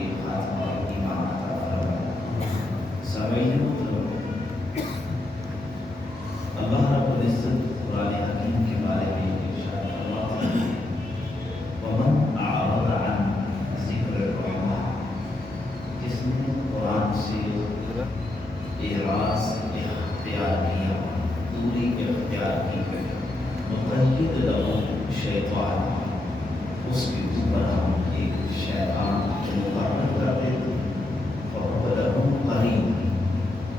لیے خاتمہ ایمان عطا فرمائے۔ سامعین محترم، اللہ رب العزت قرآن حکیم کے بارے میں ارشاد فرماتے ہیں، وَمَنْ أَعْرَضَ عَنْ ذِكْرِ الرَّحْمَنِ، جس نے قرآن سے اعراض اختیار کیا، دوری اختیار کی، مقید لہو شیطان، اس کے اوپر ہم ایک شیطان کو مقرر کر دیتے، اور لہو قرین،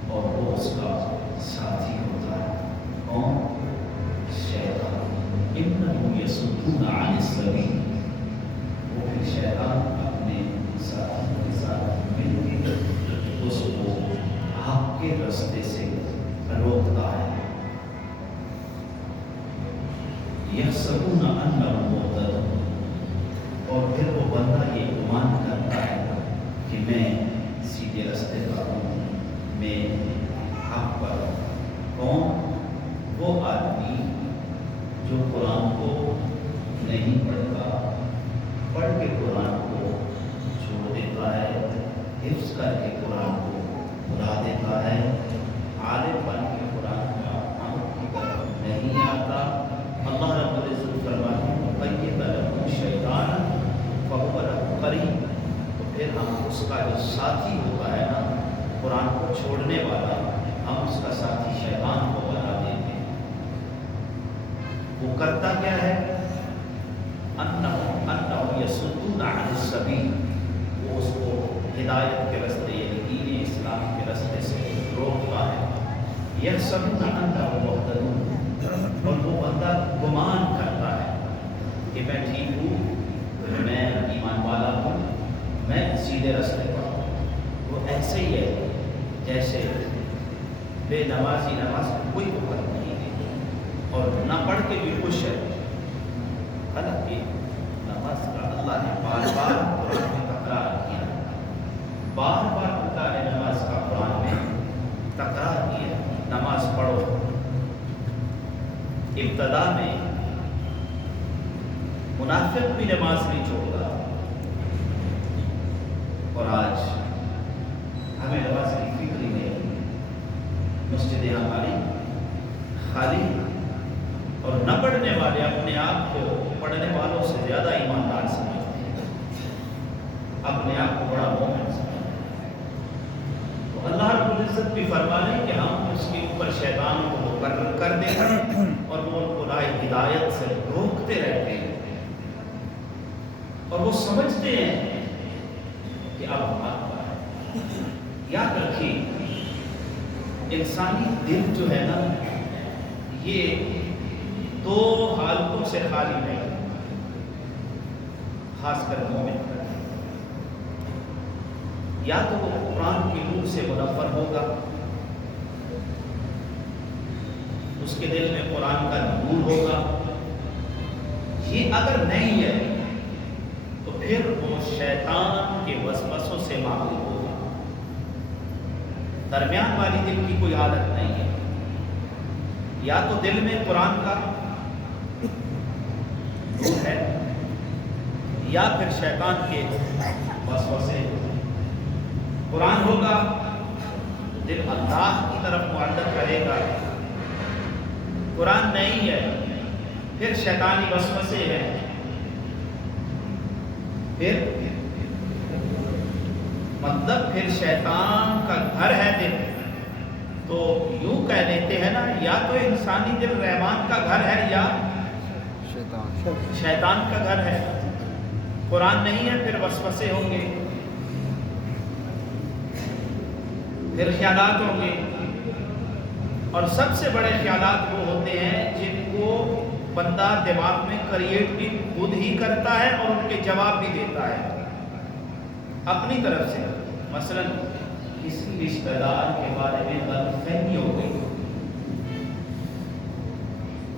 اور وہ اس کا ساتھی ہوتا ہے۔ کون؟ شیطان۔ انہم یصدون عن السبیل، وہ پھر شیطان اپنے ساتھی کے ساتھ مل کے اس کو حق کے راستے سے روکتا ہے۔ یحسبون انہم مہتدون، اور پھر وہ بندہ یہ گمان کرتا ہے کہ میں سیدھے راستے پر ہوں، میں حق پر ہوں۔ کون؟ وہ آدمی جو قرآن کو نہیں پڑھتا، پڑھ کے قرآن کو چھوڑ دیتا ہے، حفظ کر کے قرآن کو بھلا دیتا ہے، عالم بن کے قرآن کا عمل کی طرف نہیں آتا۔ اللہ رب العزت فرماتے ہیں مقید لہو شیطان فہو لہو قرین، تو پھر ہم اس کا جو ساتھی ہوتا ہے نا، قرآن کو چھوڑنے والا، ہم اس کا ساتھی شیطان کو بنا دیتے ہیں۔ وہ کرتا کیا ہے؟ انہم یصدون عن السبیل، وہ اس کو ہدایت کے راستے یعنی دین اسلام کے راستے سے روکتا ہے۔ یحسبون انہم مہتدون، اور وہ بندہ گمان کرتا ہے کہ میں ٹھیک ہوں، میں ایمان والا ہوں، میں سیدھے راستے پر ہوں۔ وہ ایسے ہی ہے جیسے بے نمازی نماز کو کوئی وقت نہیں دیتی اور نہ پڑھ کے بھی خوش ہے۔ حالانکہ نماز کا اللہ نے بار بار قرآن میں تکرار کیا، بار بار اللہ نے نماز کا قرآن میں تکرار کیا، نماز پڑھو۔ ابتدا میں منافق بھی نماز نہیں چھوڑتا، اور آج ہمیں نماز کی فکر ہی نہیں، مسجدیں ہماری خالی، اور نہ پڑھنے والے اپنے آپ کو پڑھنے والوں سے زیادہ ایماندار سمجھتے ہیں، اپنے آپ کو بڑا مومن سمجھتے ہیں۔ تو اللہ رب العزت بھی فرما رہے ہیں کہ ہم اس کے اوپر شیطان کو مقرر کر دیں اور وہ ان کو راہ ہدایت سے روکتے رہتے ہیں، اور وہ سمجھتے ہیں کہ اب حق پر ہے۔ یاد رکھیے، انسانی دل جو ہے نا، یہ دو حالتوں سے خالی نہیں، خاص کر مومن کا۔ یا تو وہ قرآن کی نور سے منور ہوگا، اس کے دل میں قرآن کا نور ہوگا، یہ اگر نہیں ہے تو پھر وہ شیطان کے وسوسوں سے معمول ہوگا۔ درمیان والی دل کی کوئی عادت نہیں ہے، یا تو دل میں قرآن کا نور ہے، یا پھر شیطان کے وسوسے۔ قرآن ہوگا، دل اللہ کی طرف معلق کرے گا، قرآن نہیں ہے، پھر شیطانی وسوسے ہیں، پھر مطلب پھر شیطان کا گھر ہے دل۔ تو یوں کہہ دیتے ہیں نا، یا تو انسانی دل رحمان کا گھر ہے یا شیطان کا گھر ہے۔ قرآن نہیں ہے، پھر وسوسے ہوں گے، پھر خیالات ہوں گے، اور سب سے بڑے خیالات وہ ہوتے ہیں جن کو بندہ دماغ میں کریٹ بھی خود ہی کرتا ہے اور ان کے جواب بھی دیتا ہے اپنی طرف سے۔ مثلا کسی رشتہ دار کے بارے میں غلط فہمی ہو گئی،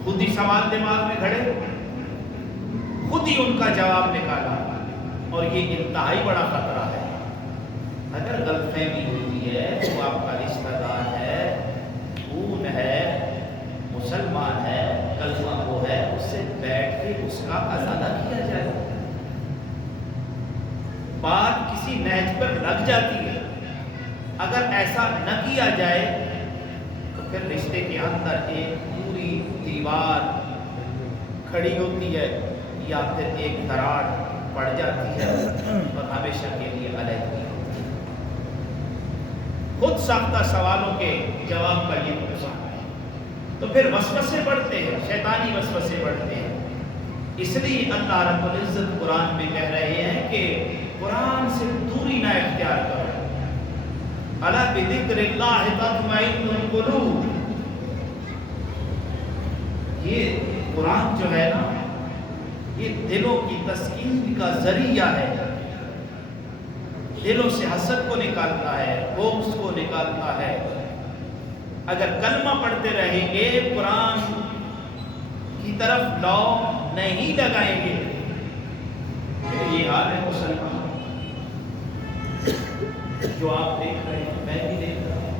خود ہی سوال دماغ میں گھڑے، خود ہی ان کا جواب نکالا، اور یہ انتہائی بڑا خطرہ ہے۔ اگر غلط فہمی ہوتی ہے تو آپ کا رشتہ دار ہے، خون ہے، مسلمان ہے، کلمہ وہ ہے، اس سے بیٹھ کے اس کا ازالہ کیا جائے۔ بات بات کسی نہج پر لگ جاتی ہے، اگر ایسا نہ کیا جائے تو پھر رشتے کے اندر ایک پوری دیوار کھڑی ہوتی ہے یا پھر ایک دراڑ پڑ جاتی ہے اور ہمیشہ کے لیے علیحدگی ہوتی ہے۔ خود ساختہ سوالوں کے جواب کا یہ نقصان ہے۔ تو پھر وسوسے بڑھتے ہیں، شیطانی وسوسے بڑھتے ہیں۔ اس لیے اللہ رب العزت قرآن میں کہہ رہے ہیں کہ قرآن سے دوری نہ اختیار کرو۔ الا بذکر اللہ تطمئن القلوب، یہ قرآن جو ہے نا یہ دلوں کی تسکین کا ذریعہ ہے، دلوں سے حسد کو نکالتا ہے، بغض کو نکالتا ہے۔ اگر کلمہ پڑھتے رہیں گے، قرآن کی طرف لو نہیں لگائیں گے، پھر یہ حال ہے مسلمان جو آپ دیکھ رہے ہیں، میں بھی دیکھ رہا ہوں،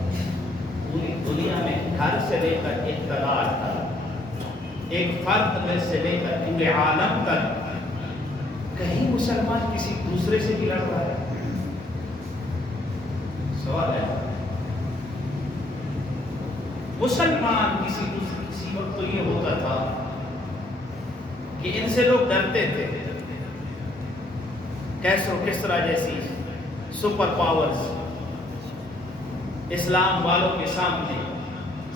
پوری دنیا میں گھر سے لے کر اقتدار تک، ایک فرد میں سے لے کر پورے عالم تک، کہیں مسلمان کسی دوسرے سے بھی لڑ رہا ہے؟ سوال ہے۔ مسلمان کسی وقت تو یہ ہوتا تھا کہ ان سے لوگ ڈرتے تھے، کیسر و کسریٰ جیسی سپر پاورز اسلام والوں کے سامنے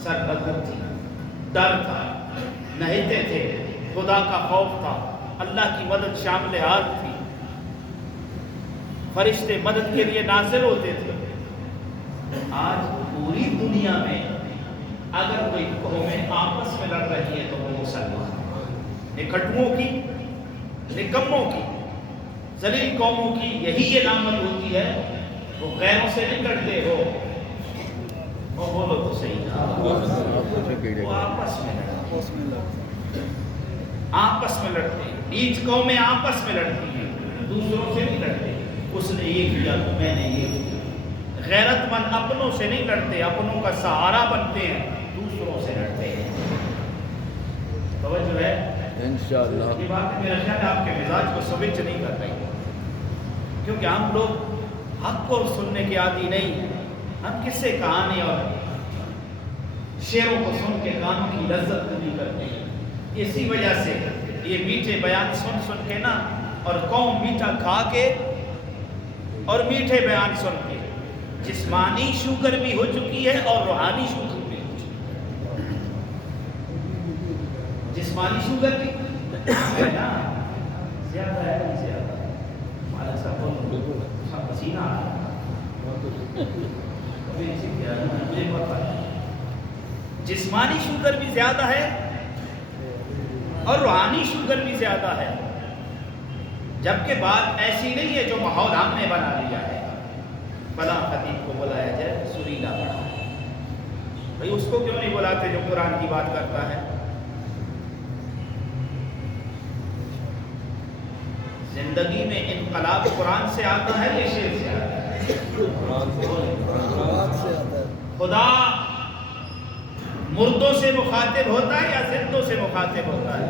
سربلند تھی، ڈر تھا، نہتے تھے، خدا کا خوف تھا، اللہ کی مدد شامل حال تھی، فرشتے مدد کے لیے نازل ہوتے تھے۔ آج پوری دنیا میں اگر کوئی قومیں آپس میں لڑ رہی ہے تو وہ مسلمان، نکھٹوؤں کی، نکموں کی، ذلیل قوموں کی یہی علامت ہوتی ہے، وہ غیروں سے نہیں لڑتے، وہ بولو تو صحیح، وہ آپس میں لڑتے، آپس میں لڑتے ہیں، نیچ قومیں آپس میں لڑتی ہیں، دوسروں سے نہیں لڑتے، اس نے یہ کیا تو میں نے یہ کیا۔ غیرت مند اپنوں سے نہیں لڑتے، اپنوں کا سہارا بنتے ہیں، دوسروں سے لڑتے ہیں۔ توجہ ہے انشاءاللہ۔ یہ بات میرا خیال ہے آپ کے مزاج کو سوئچ نہیں کر رہی، کیونکہ ہم لوگ حق کو سننے کے عادی نہیں ہیں، ہم قصے کہانی اور شعروں کو سن کے کانوں کی لذت پوری کرتے ہیں۔ اسی وجہ سے یہ میٹھے بیان سن سن کے نا، اور قوم میٹھا کھا کے اور میٹھے بیان سن کے جسمانی شوگر بھی ہو چکی ہے اور روحانی شوگر بھی ہو چکی ہے۔ جسمانی شوگر بھی ہے نا، زیادہ ہے نہیں زیادہ، ہمارا سب پسینہ آ رہا ہے، جسمانی شوگر بھی زیادہ ہے اور روحانی شوگر بھی زیادہ ہے۔ جبکہ بات ایسی نہیں ہے جو ماحول ہم نے بنا لیا ہے، فلاں خطیب کو بلایا جائے سریلا پڑھا ہے، بھئی اس کو کیوں نہیں بلاتے جو قرآن کی بات کرتا ہے؟ زندگی میں انقلاب قرآن سے آتا ہے یا شعر سے آتا ہے؟ خدا مردوں سے مخاطب ہوتا ہے یا زندوں سے مخاطب ہوتا ہے؟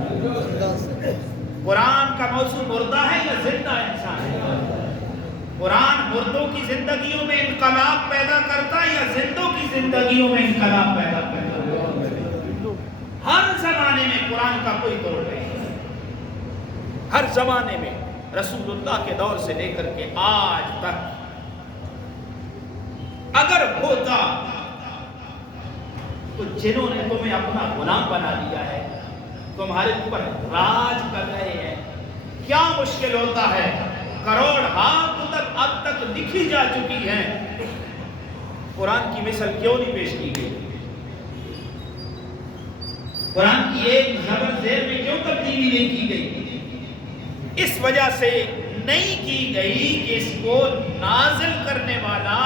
قرآن کا موضوع مردہ ہے یا زندہ انسان ہے؟ قرآن مردوں کی زندگیوں میں انقلاب پیدا کرتا ہے یا زندوں کی زندگیوں میں انقلاب پیدا کرتا ہے؟ ہر زمانے میں قرآن کا کوئی توڑ نہیں ہے، ہر زمانے میں، رسول اللہ کے دور سے لے کر کے آج تک۔ اگر ہوتا تو جنہوں نے تمہیں اپنا غلام بنا لیا ہے، تمہارے اوپر راج کر رہے ہیں، کیا مشکل ہوتا ہے؟ کروڑ ہاتھ تک اب تک لکھی جا چکی ہیں، قرآن کی مثل کیوں نہیں پیش کی گئی؟ قرآن کی ایک زبر زیر میں کیوں تبدیلی نہیں کی گئی؟ اس وجہ سے نہیں کی گئی کہ اس کو نازل کرنے والا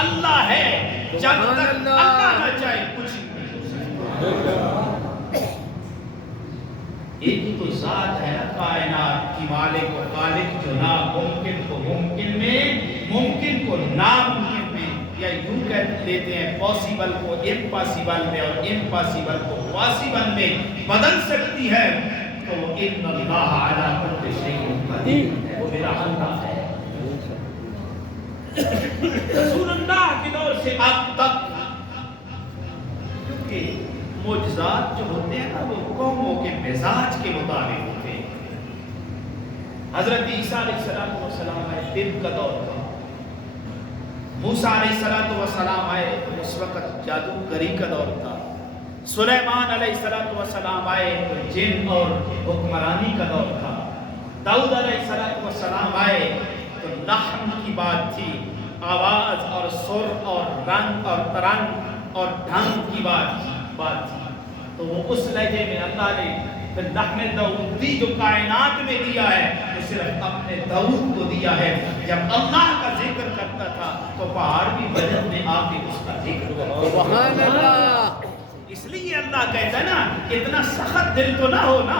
اللہ ہے، جب تک اللہ نہ چاہے کچھ ایک ہی تو ذات ہے نا کائنات کی مالک و خالق، جو ناممکن کو ممکن میں، ممکن کو ناممکن میں، یا یوں کہہ لیتے ہیں پاسیبل کو امپاسیبل میں اور امپاسیبل کو پاسیبل میں بدل سکتی ہے، تو وہ ان اللہ علی کل شیء قدیر ہے، وہ میرا اللہ ہے۔ رسول اللہ کے دور سے اب تک، کیونکہ معجزات جو ہوتے ہیں نا وہ قوموں کے مزاج کے مطابق ہوتے ہیں۔ حضرت عیسیٰ علیہ السلام آئے، طب کا دور تھا۔ موسیٰ علیہ السلام آئے، اس وقت جادوگری کا دور تھا۔ سلیمان علیہ السلام آئے تو جن اور حکمرانی کا دور تھا۔ داؤد علیہ السلام آئے تو لحن کی بات تھی، آواز اور سر اور رنگ اور ترنگ اور ڈھنگ کی بات تھی۔ تو وہ اس لہجے میں اللہ نے پھر لحن داؤدی جو کائنات میں دیا ہے وہ صرف اپنے داؤد کو دیا ہے۔ جب اللہ کا ذکر کرتا تھا تو پہاڑ بھی وجد میں آ کے اس کا ذکر کرتا۔ سبحان اللہ۔ اس لیے اللہ کہتا ہے نا اتنا سخت دل تو نہ ہونا۔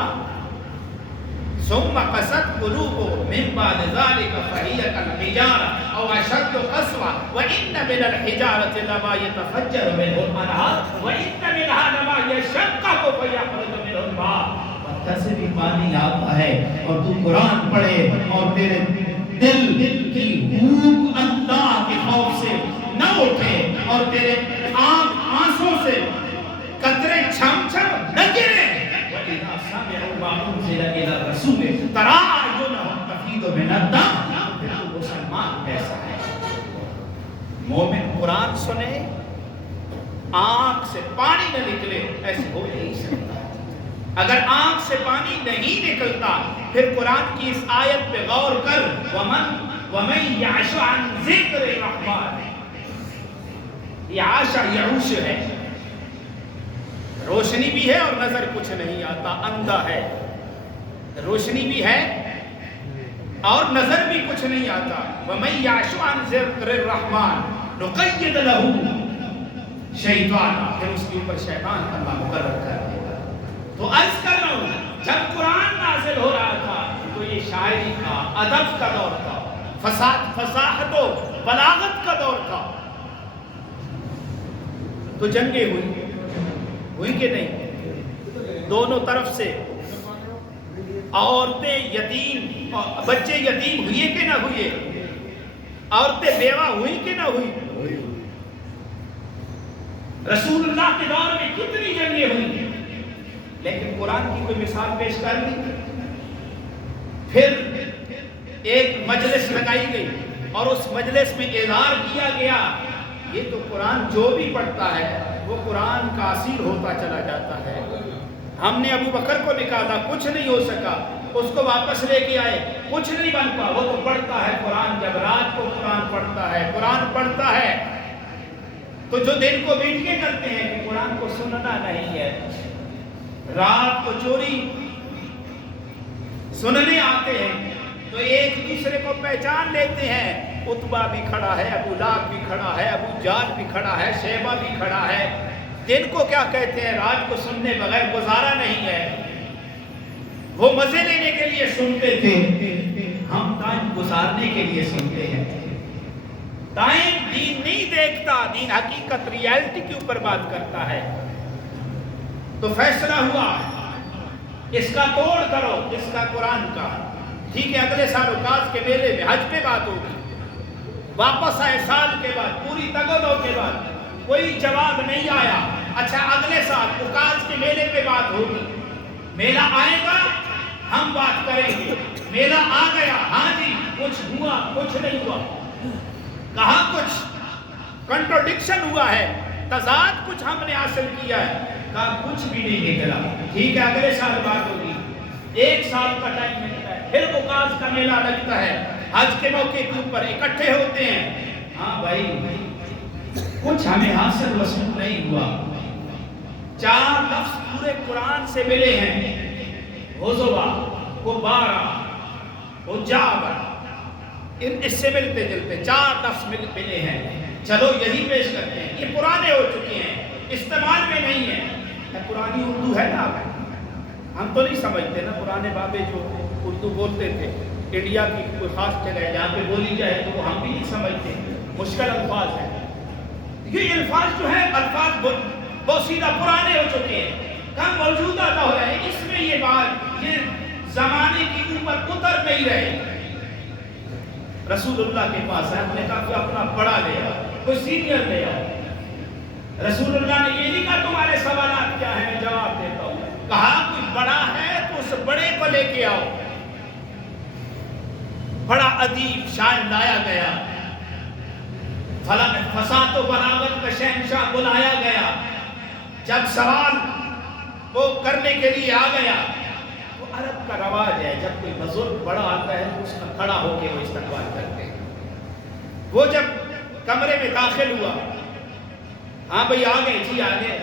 ثم قست قلوبهم من بعد ذلك فهي كالحجارة أو أشد قسوة وإن من الحجارة لما يتفجر منه الأنهار وإن منها لما يشقق فيخرج منه الماء۔ پتھر سے بھی پانی آتا ہے اور تو قرآن پڑھے اور تیرے دل کی بھوک اللہ کے خوف سے نہ اٹھے اور تیرے آنسوں سے قطرے چھم چھم نہ گرے۔ وَإِذَا سَمِعُوا مَا أُنزِلَ إِلَى الرَّسُولِ تَرَىٰ أَعْيُنَهُمْ تَفِيضُ مِنَ الدَّمْعِ۔ پھر تو مسلمان کیسا ہے؟ مومن قرآن سنے آنکھ سے پانی نہ نکلے، ایسے ہو نہیں سکتا۔ اگر آنکھ سے پانی نہیں نکلتا پھر قرآن کی اس آیت پہ غور کر، وَمَن يَعْشُ عَن ذِكْرِ الرَّحْمَٰنِ۔ یعش یعوش ہے، روشنی بھی ہے اور نظر کچھ نہیں آتا، اندھا ہے۔ روشنی بھی ہے اور نظر بھی کچھ نہیں آتا۔ وَمَن يَعْشُ عَن ذِكْرِ الرَّحْمَٰنِ نُقَيِّضْ لَهُ شَيْطَانًا، پھر اس کے اوپر شیطان اللہ مقرر کر دے گا۔ تو عرض کر رہا ہوں جب قرآن نازل ہو رہا تھا تو یہ شاعری کا، ادب کا دور تھا، فصاحت و بلاغت کا دور تھا۔ تو جنگیں ہوئی کہ نہیں؟ دونوں طرف سے عورتیں یتیم، بچے یتیم ہوئے کہ نہ ہوئے؟ عورتیں بیوہ ہوئی کہ نہ ہوئی؟ رسول اللہ کے دور میں کتنی جنگیں ہوئی، لیکن قرآن کی کوئی مثال پیش کر دی۔ پھر ایک مجلس لگائی گئی اور اس مجلس میں اعلان کیا گیا یہ تو قرآن جو بھی پڑھتا ہے وہ قرآن کا اسیر ہوتا چلا جاتا ہے۔ ہم نے ابو بکر کو نکالا، کچھ نہیں ہو سکا، اس کو واپس لے کے آئے، کچھ نہیں بن پا، وہ تو پڑھتا ہے قرآن، جب رات کو قرآن پڑھتا ہے تو جو دن کو میٹنگیں کرتے ہیں کہ قرآن کو سننا نہیں ہے، رات کو چوری سننے آتے ہیں تو ایک دوسرے کو پہچان لیتے ہیں۔ عتبہ بھی کھڑا ہے، ابو لہب بھی کھڑا ہے، ابو جہل بھی کھڑا ہے، شیبہ بھی کھڑا ہے۔ دن کو کیا کہتے ہیں؟ رات کو سننے بغیر گزارا نہیں ہے۔ وہ مزے لینے کے لیے سنتے تھے، ہم ٹائم گزارنے کے لیے سنتے ہیں۔ ٹائم دین نہیں دیکھتا، دین حقیقت ریالٹی کے اوپر بات کرتا ہے۔ تو فیصلہ ہوا اس کا توڑ کرو، اس کا قرآن کا۔ ٹھیک ہے، اگلے سال عکاظ کے میلے میں حج پہ بات ہوگی، واپس آئے سال کے بعد، پوری تگدو کے بعد کوئی جواب نہیں آیا۔ اچھا اگلے سال عکاظ کے میلے پہ بات ہوگی، میلہ آئے گا ہم بات کریں گے۔ میلہ آ گیا، ہاں جی کچھ ہوا، کچھ نہیں ہوا، کہاں کچھ کنٹروڈکشن ہوا ہے، تضاد کچھ ہم نے حاصل کیا ہے، کہا کچھ بھی نہیں نکلا۔ ٹھیک ہے، اگلے سال بات ہوگی، ایک سال کا ٹائم ملتا ہے، پھر عکاظ کا میلہ لگتا ہے، حج کے موقع کے اوپر اکٹھے ہوتے ہیں۔ ہاں بھائی کچھ ہمیں حاصل وصول نہیں ہوا۔ 4 لفظ پورے قرآن سے ملے ہیں، غزوہ، کبارہ، حجابہ، اس سے ملتے جلتے 4 لفظ ملے ہیں۔ چلو یہی پیش کرتے ہیں، یہ پرانے ہو چکے ہیں، استعمال میں نہیں ہے۔ پرانی اردو ہے نا، ہم تو نہیں سمجھتے نا، پرانے بابے جو اردو بولتے تھے، انڈیا کی کوئی خاص جگہ ہے جہاں پہ بولی جائے تو وہ ہم بھی نہیں سمجھتے، مشکل الفاظ ہیں۔ یہ الفاظ جو ہے الفاظ بوسیدہ پرانے ہو چکے ہیں، کم موجودہ نہ ہو رہے ہیں، اس میں یہ بات یہ زمانے کے اوپر اتر نہیں رہے۔ رسول اللہ کے پاس ہے، ہم نے کہا کہ اپنا بڑا لے آؤ، کوئی سینئر لے آؤ۔ رسول اللہ نے یہ نہیں کہا تمہارے سوالات کیا ہیں میں جواب دیتا ہوں، کہا کوئی بڑا ہے تو اس بڑے کو لے کے آؤ۔ بڑا ادیب شاعر لایا گیا، فصاحت و بلاغت کا شہنشاہ بلایا گیا۔ جب سوال وہ کرنے کے لیے آ گیا، تو عرب کا رواج ہے جب کوئی بزرگ بڑا آتا ہے تو اس کا کھڑا ہو کے وہ استقبال کرتے ہیں۔ وہ جب کمرے میں داخل ہوا، ہاں بھئی آ گئے، جی آ گئے،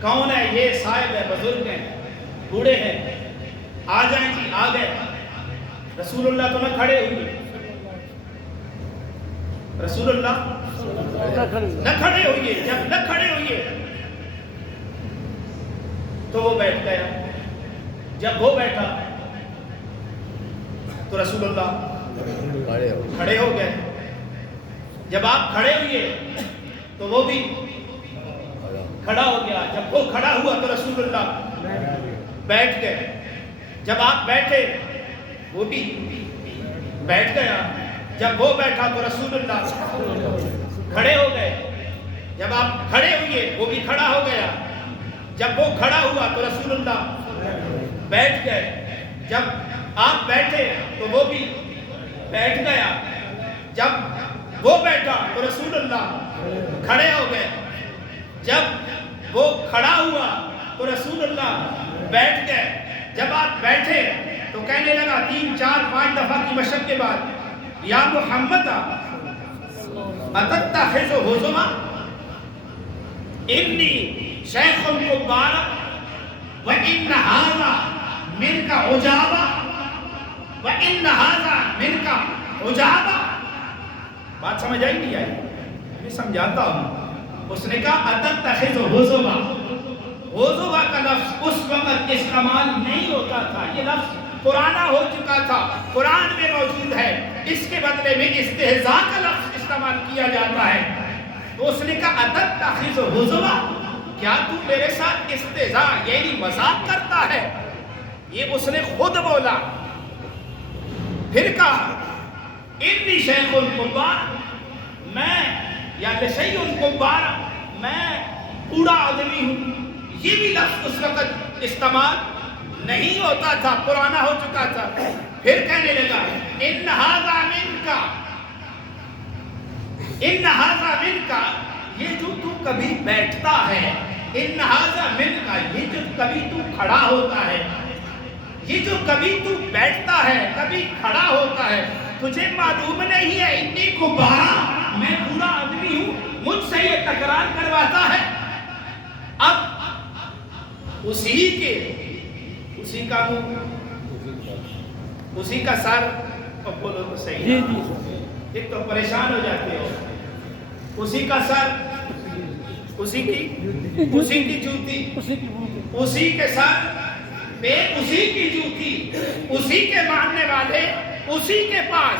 کون ہے؟ یہ صاحب ہے، بزرگ ہیں، بوڑھے ہیں، آ جائیں جی، آ گئے۔ رسول اللہ تو نہ کھڑے ہوئے، رسول اللہ نہ کھڑے ہوئے، جب نہ کھڑے ہوئے تو وہ بیٹھ گیا۔ جب وہ بیٹھا تو رسول اللہ کھڑے ہو گئے۔ جب آپ کھڑے ہوئے تو وہ بھی کھڑا ہو گیا۔ جب وہ کھڑا ہوا تو رسول اللہ بیٹھ گئے۔ جب آپ بیٹھے وہ بھی بیٹھ گیا۔ جب وہ بیٹھا تو رسول اللہ کھڑے ہو گئے۔ جب آپ کھڑے ہوئے وہ بھی کھڑا ہو گیا۔ جب وہ کھڑا ہوا تو رسول اللہ بیٹھ گئے۔ جب آپ بیٹھے تو وہ بھی بیٹھ گیا۔ جب وہ بیٹھا تو رسول اللہ کھڑے ہو گئے۔ جب وہ کھڑا ہوا تو رسول اللہ بیٹھ گئے۔ جب آپ بیٹھے تو کہنے لگا 3 4 5 دفعہ کی مشق کے بعد، یا محمد اتتخذ ہزوا انی شیخ کبار وان ھذا منک عجابہ وان ھذا منک عجابہ۔ بات سمجھ آئی نہیں آئی؟ میں سمجھاتا ہوں۔ اس نے کہا اتتخذ ہزوا، ہزوا کا لفظ اس وقت استعمال نہیں ہوتا تھا، یہ لفظ پرانا ہو چکا تھا، قرآن میں موجود ہے، اس کے بدلے میں استہزاء کا لفظ استعمال کیا جاتا ہے۔ تو اس نے کہا اتتخذ ہزوا، کیا تو میرے ساتھ استہزاء یعنی مذاق کرتا ہے؟ یہ اس نے خود بولا۔ پھر کہا انی شیخ کبار، میں یا لشیء کبار، میں بوڑھا آدمی ہوں۔ یہ بھی لفظ اس وقت استعمال نہیں ہوتا تھا، پرانا ہو چکا تھا۔ پھر کہنے لگا ان ھذا منک، ان ھذا منک، یہ جو تو کبھی بیٹھتا ہے، ان ھذا منک، یہ جو کبھی تو کھڑا ہوتا ہے، یہ جو کبھی تو بیٹھتا ہے، کبھی کھڑا ہوتا ہے، تجھے معلوم نہیں ہے انی کبارہ، میں بوڑھا آدمی ہوں، مجھ سے یہ تکرار کرواتا ہے۔ اب اسی کا منہ، اسی کا سر، اور بولو تو صحیح، ایک تو پریشان ہو جاتے ہو، اسی کا سر، اسی کی جوتی، اسی کے سر پہ اسی کی جوتی، اسی کے ماننے والے اسی کے پاس،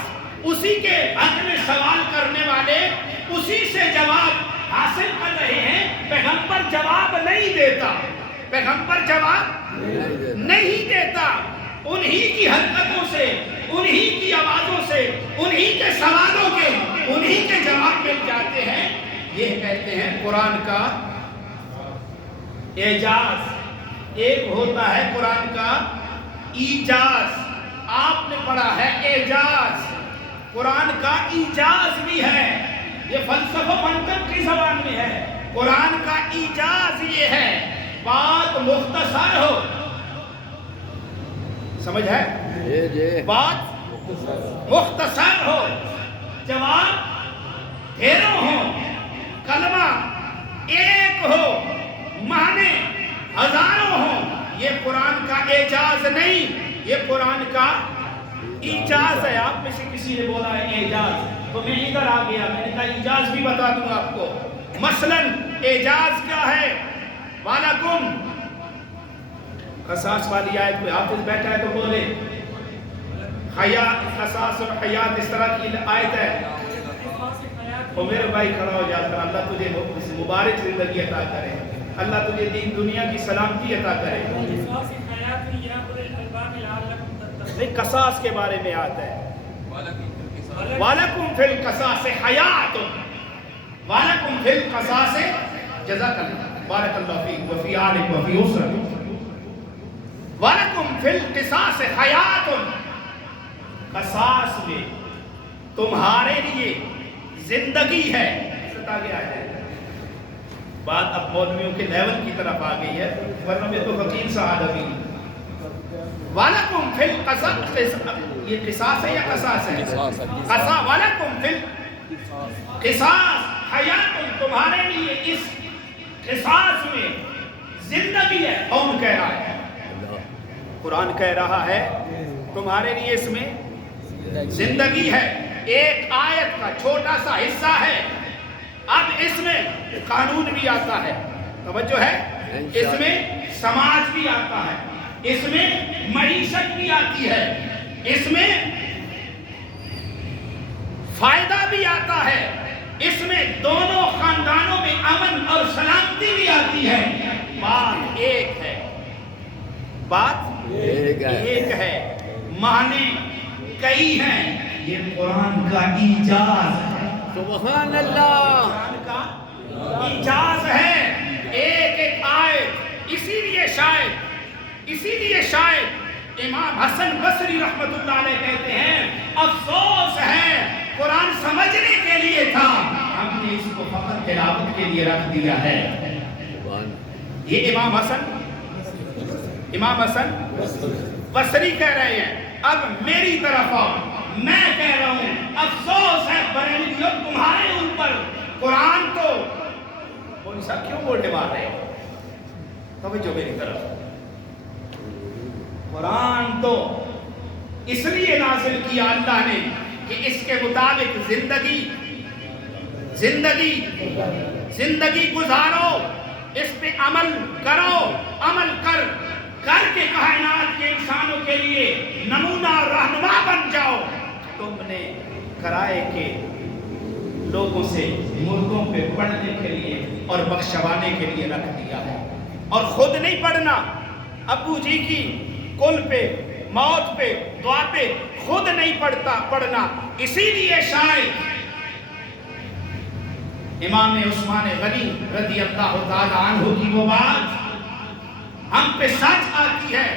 اسی کے حق میں سوال کرنے والے اسی سے جواب حاصل کر رہے ہیں۔ پیغمبر جواب نہیں دیتا، پیغمبر جواب نہیں دیتا، انہی کی حرکتوں سے، انہی کی آوازوں سے، انہی کے سوالوں کے انہی کے جواب مل جاتے ہیں۔ یہ کہتے ہیں قرآن کا اعجاز۔ ایک ہوتا ہے قرآن کا ایجاز، آپ نے پڑھا ہے اعجاز، قرآن کا ایجاز بھی ہے، یہ فلسفہ منطق کی زبان میں ہے۔ قرآن کا ایجاز یہ ہے بات مختصر ہو، سمجھ ہے؟ بات مختصر ہو، جواب ڈھیروں ہو، کلمہ ایک ہو، معنی ہزاروں ہو۔ یہ قرآن کا اعجاز نہیں، یہ قرآن کا ایجاز ہے۔ آپ میں سے کسی نے بولا ہے اعجاز، تو میں ادھر آ گیا، میں نے کہا ایجاز بھی بتا دوں آپ کو۔ مثلاً اعجاز کیا ہے؟ وَلَكُمْ، قصاص والی آیت پہ حافظ بیٹھا ہے تو بولے، حیات، قصاص اور حیات اس طرح کی آیت ہے۔ اور میرے بھائی کھڑا ہو جاتا، اللہ تجھے مبارک زندگی عطا کرے، اللہ تجھے دین دنیا کی سلامتی عطا کرے۔ نہیں، قصاص کے بارے میں آتا ہے، وَلَكُمْ فِي الْقَصَاصِ حَيَاتٌ وَلَكُمْ فِي الْقَصَاصِ جزاک اللہ بارک اللہ فیک وفی آلک وفی اسرک وَلَكُمْ فِي الْقِصَاصِ حَيَاتٌ قصاص میں تمہارے لیے زندگی ہے. آگے آ جائے بات اب مولویوں کے لیول کی طرف آ گئی ہے ورنہ میں تو وکیل صاحب ابھی وَلَكُمْ فِي الْقِصَاصِ یہ قصاص ہے یا قصاص ہے؟ قصاص. وَلَكُمْ فِي الْقِصَاصِ حَيَاتٌ تمہارے لیے اس قصاص میں زندگی ہے. کون کہہ رہا ہے؟ قرآن کہہ رہا ہے تمہارے لیے اس میں زندگی ہے. ایک آیت کا چھوٹا سا حصہ ہے. اب اس میں قانون بھی آتا ہے, توجہ ہے, اس میں سماج بھی آتا ہے, اس میں معیشت بھی آتی ہے, اس میں فائدہ بھی آتا ہے, اس میں دونوں خاندانوں میں امن اور سلامتی بھی آتی ہے. بات ایک ہے, بات ایک ہے, معنی کئی ہیں. یہ قرآن کا ایجاز ہے. سبحان اللہ, قرآن کا ایجاز ہے. ایک ایک آیت. اسی لیے شاید امام حسن بصری رحمت اللہ علیہ کہتے ہیں افسوس ہے قرآن سمجھنے کے لیے تھا, ہم نے اس کو فقط تلاوت کے لیے رکھ دیا ہے. یہ امام حسن بصری کہہ رہے ہیں. اب میری طرف آؤ, میں کہہ رہا ہوں افسوس ہے بریلویوں تمہارے اوپر قرآن تو کون سا کیوں بولنے مار رہے ہو, توجہ میری طرف. قرآن تو اس لیے نازل کیا اللہ نے کہ اس کے مطابق زندگی گزارو, اس پہ عمل کرو, عمل کر کے کائنات کے انسانوں کے لیے نمونہ رہنما بن جاؤ. تم نے کرائے کے لوگوں سے مردوں پہ پڑھنے کے لیے اور بخشوانے کے لیے رکھ دیا ہے, اور خود نہیں پڑھنا. ابو جی کی کل پہ, موت پہ, دعا پہ خود نہیں پڑھنا. اسی لیے شاید امام عثمان غنی رضی اللہ تعالی عنہ کی وہ بات ہم پہ سچ آتی ہے.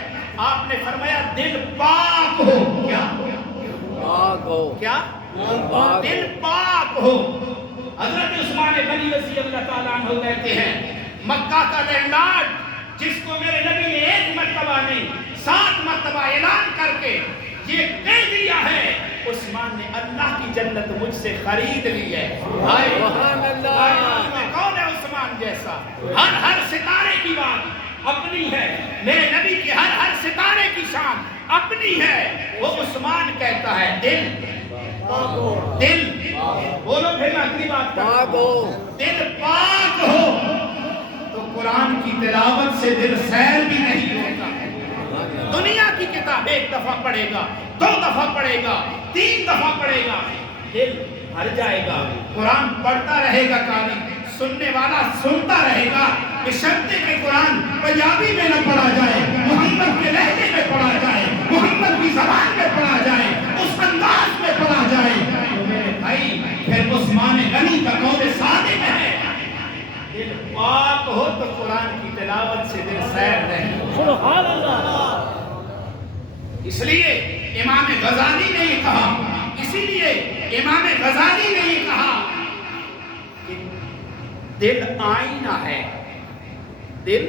آپ نے فرمایا دل پاک ہو. کیا پاک ہو, کیا دل پاک ہو. حضرت عثمان غنی رضی اللہ تعالیٰ عنہ کہتے ہیں مکہ کا لینڈ لارڈ جس کو میرے نبی نے 1 مرتبہ نہیں 7 مرتبہ اعلان کر کے یہ کہہ دیا ہے, عثمان نے اللہ کی جنت مجھ سے خرید لی ہے. سبحان اللہ, کون ہے عثمان جیسا؟ ہر ستارے کی بات اپنی ہے, میرے نبی کی ہر ستارے کی شان اپنی ہے. وہ عثمان کہتا ہے دل بولو پھر میں اگلی بات پاک ہو, دل پاک ہو تو قرآن کی تلاوت سے دل سیر بھی نہیں ہوتا. دنیا کی کتاب 1 دفعہ پڑھے گا, 2 دفعہ پڑھے گا, 3 دفعہ پڑھے گا, دل بھر جائے گا. قرآن پڑھتا رہے گا, قاری سننے والا سنتا رہے گا. بشرطے کہ قرآن پنجابی میں نہ پڑھا جائے, محمد کے لہجے میں پڑھا جائے, محمد کی زبان میں پڑھا جائے, اس انداز میں پڑھا جائے. تو میرے بھائی پھر عثمان غنی کا قول صادق ہے, دل پاک ہو تو قرآن کی تلاوت سے دل سیر نہیں. سبحان اللہ. اس لیے امام غزالی نے یہ کہا, اسی لیے امام غزالی نے یہ کہا کہ دل آئینہ ہے. دل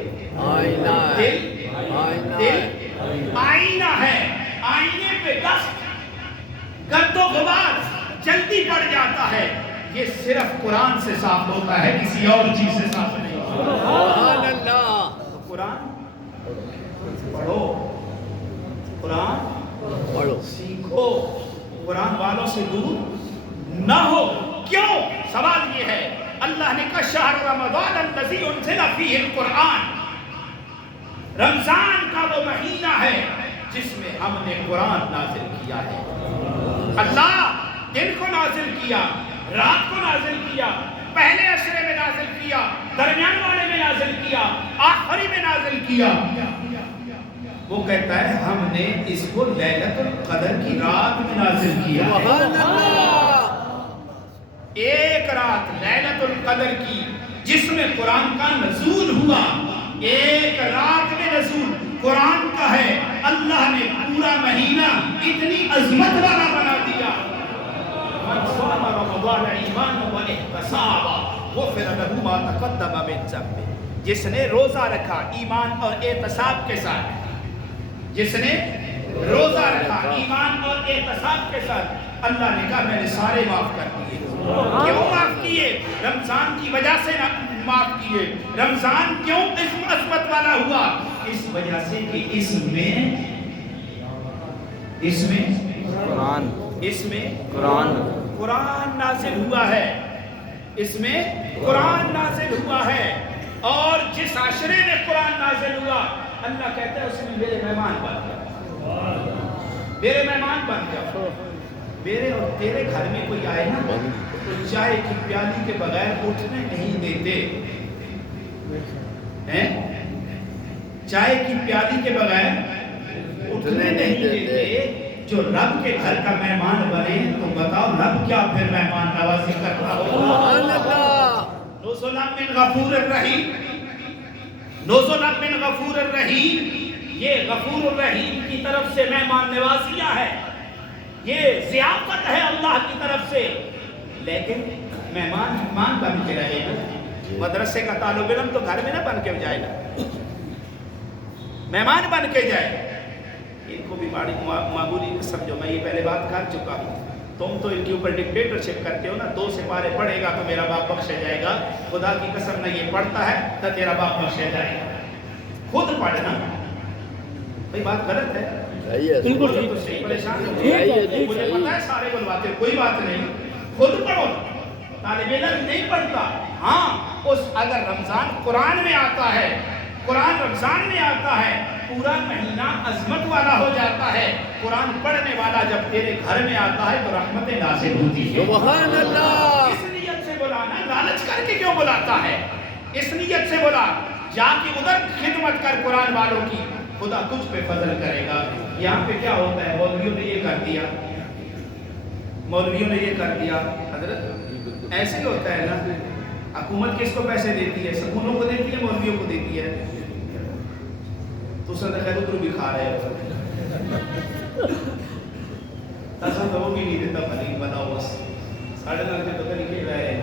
آئینہ ہے, آئینہ ہے. آئینے پہ دست گرد و غبار جلدی پڑ جاتا ہے. یہ صرف قرآن سے صاف ہوتا ہے, کسی اور چیز سے صاف نہیں ہوتا. سبحان اللہ. تو قرآن پڑھو, قرآن پڑھو, سیکھو, قرآن والوں سے دور نہ ہو. کیوں؟ سوال یہ ہے, اللہ نے کہا شہر رمضان الذی انزل فیہ القرآن, رمضان کا وہ مہینہ ہے جس میں ہم نے قرآن نازل کیا ہے. اللہ دن کو نازل کیا, رات کو نازل کیا, پہلے عشرے میں نازل کیا, درمیان والے میں نازل کیا, آخری میں نازل کیا. وہ کہتا ہے ہم نے اس کو لیلۃ القدر کی رات میں نازل کیا ہے۔ سبحان اللہ۔ ایک رات لیلۃ القدر کی جس میں قرآن کا نزول ہوا، ایک رات میں نزول قرآن کا ہے، اللہ نے پورا مہینہ اتنی عظمت والا بنا دیا۔ من صام رمضان ایمانا واحتسابا غفر له ما تقدم من ذنبه، جس نے روزہ رکھا ایمان اور احتساب کے ساتھ، جس نے روزہ رکھا ایمان اور احتساب کے ساتھ، اللہ نے کہا میں نے سارے معاف کر دیے۔ کیوں معاف کیے؟ رمضان کی وجہ سے معاف کیے۔ رمضان کیوں اس عظمت والا ہوا؟ اس وجہ سے کہ اس میں قرآن نازل ہوا ہے، اس میں قرآن نازل ہوا ہے، اور جس عشرے میں قرآن نازل ہوا اللہ کہتا ہے اس میں میرے مہمان بن جاؤ، میرے مہمان بن جاؤ۔ میرے اور تیرے گھر میں کوئی آئے نا تو چائے کی پیالی کے بغیر اٹھنے نہیں دیتے ہیں، چائے کی پیالی کے بغیر اٹھنے نہیں دیتے۔ جو رب کے گھر کا مہمان بنے تو بتاؤ رب کیا پھر مہمان نوازی کرتا ہوگا۔ نزلا من غفور الرحیم، نزلا من غفور الرحیم، یہ غفور الرحیم کی طرف سے مہمان نوازیاں ہے، یہ ضیافت ہے اللہ کی طرف سے۔ لیکن مہمان بن کے رہے نا، مدرسے کا طالب علم تو گھر میں نہ بن کے جائے نا، مہمان بن کے جائے۔ ان کو بھی بڑی معمولی سمجھو، میں یہ پہلے بات کر چکا ہوں، تم تو ان کے اوپر ڈکٹیٹرشپ کرتے ہو نا، 2 سپارے پڑھے گا تو میرا باپ بخشا جائے گا، خدا کی قسم نہ یہ پڑھتا ہے تو تیرا باپ بخشا جائے گا، خود پڑھنا۔ بھئی بات غلط ہے، بالکل پریشان مجھے پتا ہے سارے بلواتے، کوئی بات نہیں، خود پڑھو۔ طالب علم نہیں پڑھتا، ہاں اس اگر رمضان قرآن میں آتا ہے، قرآن رمضان میں آتا ہے، پورا مہینہ عظمت والا ہو جاتا ہے۔ قرآن پڑھنے والا جب تیرے گھر میں آتا ہے تو رحمتیں نازل ہوتی ہیں۔ سبحان اللہ۔ اس نیت سے بلانا، لالچ کر کے کیوں بلاتا ہے؟ اس نیت سے بلا، جا کے ادھر خدمت کر قرآن والوں کی، خدا تجھ پہ فضل کرے گا۔ یہاں پہ کیا ہوتا ہے، مولویوں نے یہ کر دیا، مولویوں نے یہ کر دیا، حضرت ایسے ہی ہوتا ہے نا، حکومت کس کو پیسے دیتی ہے؟ سکولوں کو دیتی ہے، مولویوں کو دیتی ہے۔ تو صدقہ ادھر بھی کھا رہے ہو، ایسا تو وہ بھی نہیں دیتا، بھلی بناؤ بس ساڑھے نال کے تو کہیں کھیل رہے ہیں،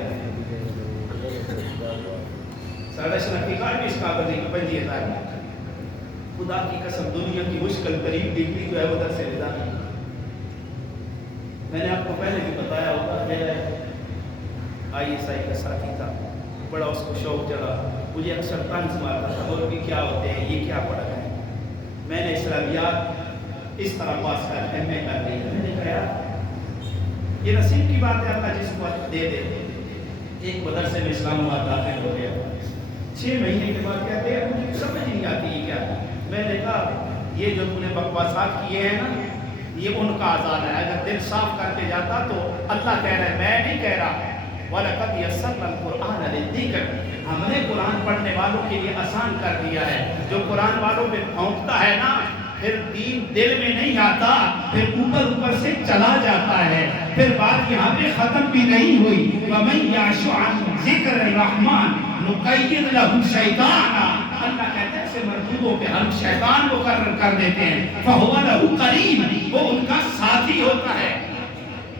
ساڑھے شناختی کارڈ بھی اس قابل نہیں کہ 50,000 میں۔ خدا کی قسم دنیا کی مشکل ترین ڈگری جو ہے وہ 10,000 ہے۔ میں نے آپ کو پہلے بھی بتایا ہوگا، میرا ISI کا ساتھی تھا، بڑا اس کو شوق چڑھا، مجھے اکثر طنز مارتا تھا، اور بھی کیا ہوتے ہیں، یہ کیا پڑھا ہے۔ میں نے اسلامیات اس طرح پاس کر MA کر لی، میں نے کہا یہ نصیب کی بات ہے، اللہ جس کو دے دے۔ ایک مدرسے میں اسلام آباد داخل ہو گیا، 6 مہینے کے بعد کہتے ہیں مجھے سمجھ نہیں آتی یہ کیا۔ میں نے کہا یہ جو تم نے بکواسات کیے ہیں نا، یہ ان کا آزاد ہے، اگر دل صاف کر کے جاتا تو اللہ کہہ رہا ہے، میں نہیں کہہ رہا۔ وَلَقَدْ يَسَّرْنَا الْقُرْآنَ لِلذِّكْرِ، ہم نے قرآن پڑھنے والوں کے لیے آسان کر دیا ہے۔ جو قرآن والوں پہ پھونکتا ہے نا، پھر دین دل میں نہیں آتا، پھر اوپر سے چلا جاتا ہے، پھر بات یہاں پہ ختم بھی نہیں ہوئی۔ وَمَن يَعْشُ عَنْ ذِكْرِ الرَّحْمَنِ نُقَيِّضْ لَهُ شَيْطَانًا، اللہ کہتے ہیں اسے مردودوں پہ ہم شیطان مقرر کر دیتے ہیں، فَهُوَ لَهُ قَرِينٌ، وہ ان کا ساتھی ہوتا ہے۔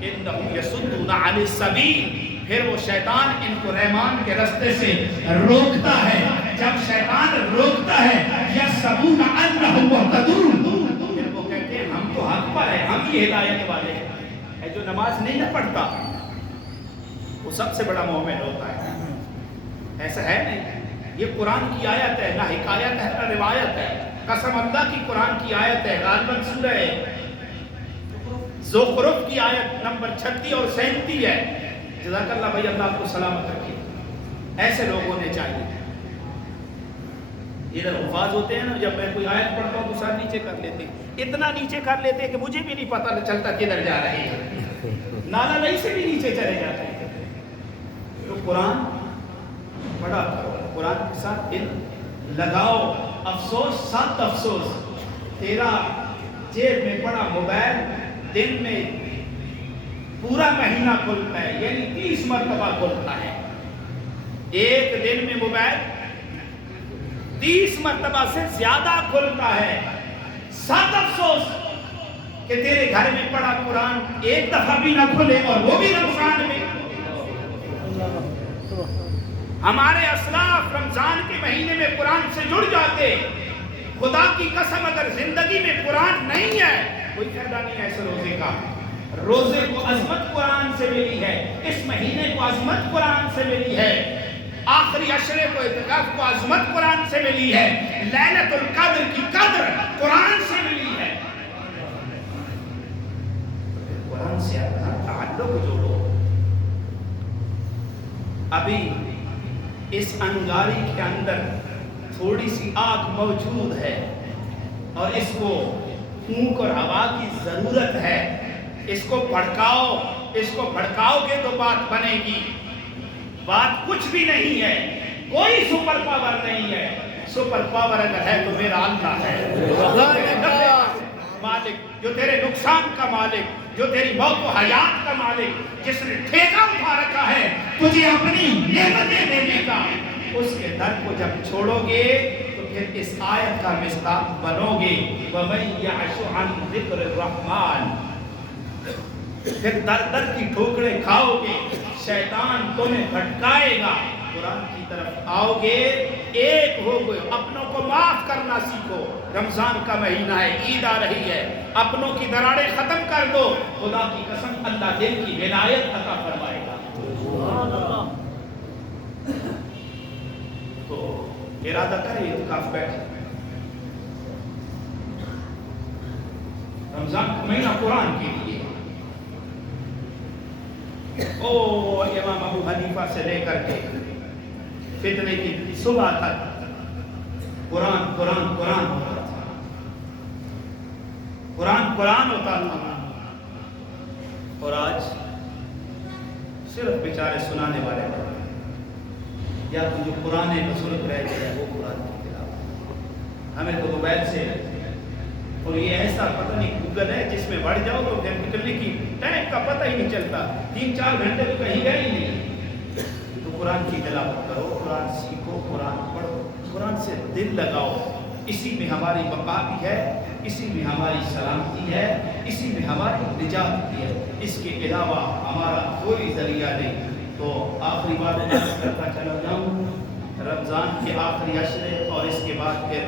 إِنَّهُمْ يَصُدُّونَ عَنِ السَّبِيلِ، پھر وہ شیطان ان کو رحمان کے رستے سے روکتا ہے۔ جب شیطان روکتا ہے یَحْسَبُونَ أَنَّهُمْ مُهْتَدُونَ، پھر وہ کہتے ہیں ہم تو حق پر ہیں، ہم ہی ہدایت والے ہیں۔ جو نماز نہیں نہ پڑھتا وہ سب سے بڑا مومن ہوتا ہے، ایسا ہے نہیں۔ یہ قرآن کی آیت ہے، نہ حکایت ہے نہ روایت ہے، قسم اللہ کی قرآن کی آیت ہے۔ غالباً سورہ زخرف کی آیت نمبر 36 اور 37 ہے۔ جزاک اللہ بھائی، اللہ آپ کو سلامت رکھے۔ ایسے لوگ ہونے چاہیے۔ ادھر حفاظ ہوتے ہیں نا، جب میں کوئی آیت پڑھتا ہوں تو سر نیچے کر لیتے، اتنا نیچے کر لیتے کہ مجھے بھی نہیں پتہ چلتا کدھر جا رہے ہیں، نالا نہیں سے بھی نیچے چلے جاتے ہیں۔ تو قرآن پڑھا کرو، قرآن کے ساتھ علم لگاؤ۔ افسوس، سخت افسوس، تیرا جیب میں پڑا موبائل دن میں پورا مہینہ کھلتا ہے، یعنی 30 مرتبہ کھلتا ہے. ایک دن میں موبائل 30 مرتبہ سے زیادہ کھلتا ہے. سات افسوس کہ تیرے گھر میں پڑا قرآن ایک دفعہ بھی نہ کھلے، اور وہ بھی رمضان میں. ہمارے اسلاف رمضان کے مہینے میں قرآن سے جڑ جاتے. خدا کی قسم اگر زندگی میں قرآن نہیں ہے کوئی فائدہ نہیں ہے ایسے روزے کا. روزے کو عظمت قرآن سے ملی ہے، اس مہینے کو عظمت قرآن سے ملی ہے، آخری عشرے کو اعتکاف کو عظمت قرآن سے ملی ہے، لیلۃ القدر کی قدر قرآن سے ملی ہے. قرآن سے اپنا تعلق جوڑو. ابھی اس انگاری کے اندر تھوڑی سی آگ موجود ہے اور اس کو پھونک اور ہوا کی ضرورت ہے. اس کو بھڑکاؤ گے تو بات بنے گی. بات کچھ بھی نہیں ہے، کوئی سپر پاور نہیں ہے. سپر پاور اگر ہے تو میرا اللہ ہے، مالک جو تیرے نقصان کا مالک، جو تیری موت و حیات کا مالک، جس نے ٹھیکہ اٹھا رکھا ہے تجھے اپنی نعمتیں دینے کا. اس کے در کو جب چھوڑو گے تو پھر اس آیت کا مصداق بنو گے. وَمَن يَعْشُ عَنْ ذِكْرِ الرَّحْمَنِ، پھر در در کی ٹھوکریں کھاؤ گے، شیطان تمہیں بھٹکائے گا. قرآن کی طرف آؤ گے، ایک ہو گئے. اپنوں کو معاف کرنا سیکھو. رمضان کا مہینہ ہے، عید آ رہی ہے، اپنوں کی دراڑیں ختم کر دو. خدا کی قسم اللہ دل کی ولایت عطا فرمائے گا. تو ارادہ کریں اعتکاف بیٹھے. رمضان کا مہینہ قرآن کے لیے. امام ابو حنیفہ سے لے کر کے فتنے کی صبح تک قرآن ہوتا تھا. قرآن ہوتا تھا. اور آج صرف بیچارے سنانے والے بڑھے، یا تو جو پرانے بزرگ رہ گئے وہ قرآن کی تلاوت. ہمیں تو موبائل سے، اور یہ ایسا پتہ نہیں گوگل ہے جس میں بڑھ جاؤ تو پھر نکلنے کی ٹائم کا پتہ ہی نہیں چلتا. 3-4 گھنٹے تو کہیں گئے ہی نہیں. تو قرآن کی تلاوت کرو، قرآن سیکھو، قرآن پڑھو، قرآن سے دل لگاؤ. اسی میں ہماری بقا بھی ہے، اسی میں ہماری سلامتی ہے، اسی میں ہماری نجات بھی ہے. اس کے علاوہ ہمارا کوئی ذریعہ نہیں. تو آخری بات کرتا چلا جاؤں، رمضان کے آخری عشرے اور اس کے بعد پھر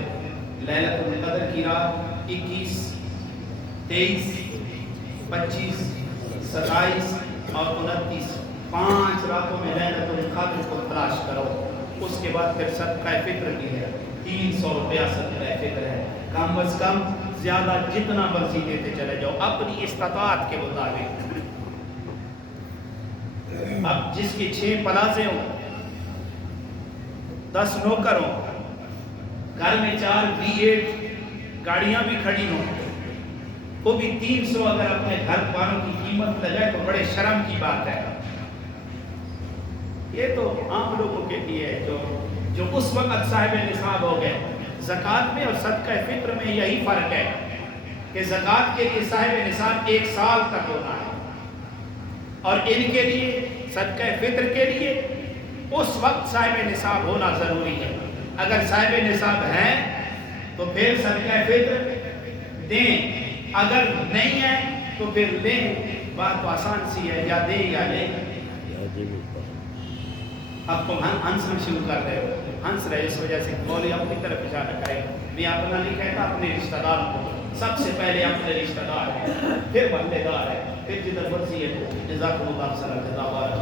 لیلۃ القدر کی رات 21، 23، 25، 27 اور 29، 5 راتوں میں لیلۃ القدر کو تلاش کرو. اس کے بعد پھر صدقہ فطر کی ہے، 300 روپیہ صدقہ فطر ہے. کم از کم زیادہ جتنا مرضی دیتے چلے جاؤ اپنی استطاعت کے مطابق. اب جس کی 6 پلازے ہوں، 10 نوکر ہوں، گھر میں 4 B8 گاڑیاں بھی کھڑی ہوں، وہ بھی 300 اگر اپنے گھر والوں کی قیمت لگائے تو بڑے شرم کی بات ہے. یہ تو عام لوگوں کے لیے ہے جو اس وقت صاحب نصاب ہو گئے. زکوٰۃ میں اور صدقہ فطر میں یہی فرق ہے کہ زکوٰۃ کے لیے صاحب نصاب 1 سال تک ہونا ہے، اور ان کے لیے صدقہ فطر کے لیے اس وقت صاحب نصاب ہونا ضروری ہے. اگر صاحب نصاب ہیں تو پھر صدقہ فطر دیں، اگر نہیں ہے تو پھر لیں. بات تو آسان سی ہے، یا دیں یا لیں. اب تم ہنسنا شروع کر رہے ہو، ہنس رہے اس وجہ سے مولوی اپنی طرف اشارہ کرے. میں اپنا نہیں کہتا، اپنے رشتہ دار کو سب سے پہلے اپنے رشتہ دار ہے، پھر بندے دار ہے، پھر جدھر مرضی ہے. جزاکم اللہ خیر.